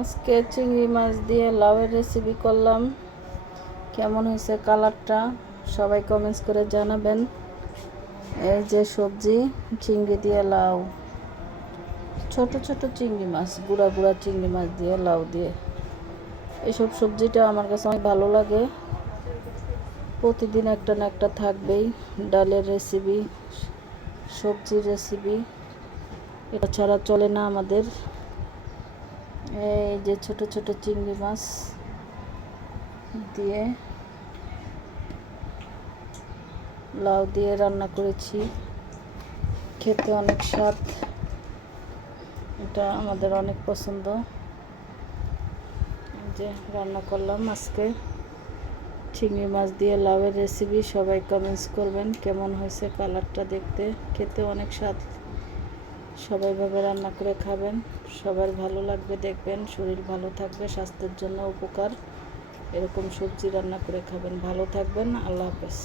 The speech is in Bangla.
আজকে চিংড়ি মাছ দিয়ে লাউয়ের রেসিপি করলাম। কেমন হয়েছে কালারটা সবাই কমেন্টস করে জানাবেন। এই যে সবজি, চিংড়ি দিয়ে লাউ, ছোট ছোট চিংড়ি মাছ, গুঁড়া গুঁড়া চিংড়ি মাছ দিয়ে লাউ দিয়ে, এসব সবজিটা আমার কাছে অনেক ভালো লাগে। প্রতিদিন একটা না একটা থাকবেই, ডালের রেসিপি, সবজির রেসিপি, এটা ছাড়া চলে না আমাদের। এই যে ছোট ছোট চিংড়ি মাছ দিয়ে লাউ দিয়ে রান্না করেছি, খেতে অনেক স্বাদ, এটা আমাদের অনেক পছন্দ। যে রান্না করলাম আজকে চিংড়ি মাছ দিয়ে লাউয়ের রেসিপি। সবাই কমেন্টস করবেন কেমন হয়েছে, কালারটা দেখতে খেতে অনেক স্বাদ। সবাই ভাবে রান্না করে খাবেন, সবার ভালো লাগবে, দেখবেন শরীর ভালো থাকবে, স্বাস্থ্যের জন্য উপকার। এরকম সবজি রান্না করে খাবেন। ভালো থাকবেন, আল্লাহ হাফেজ।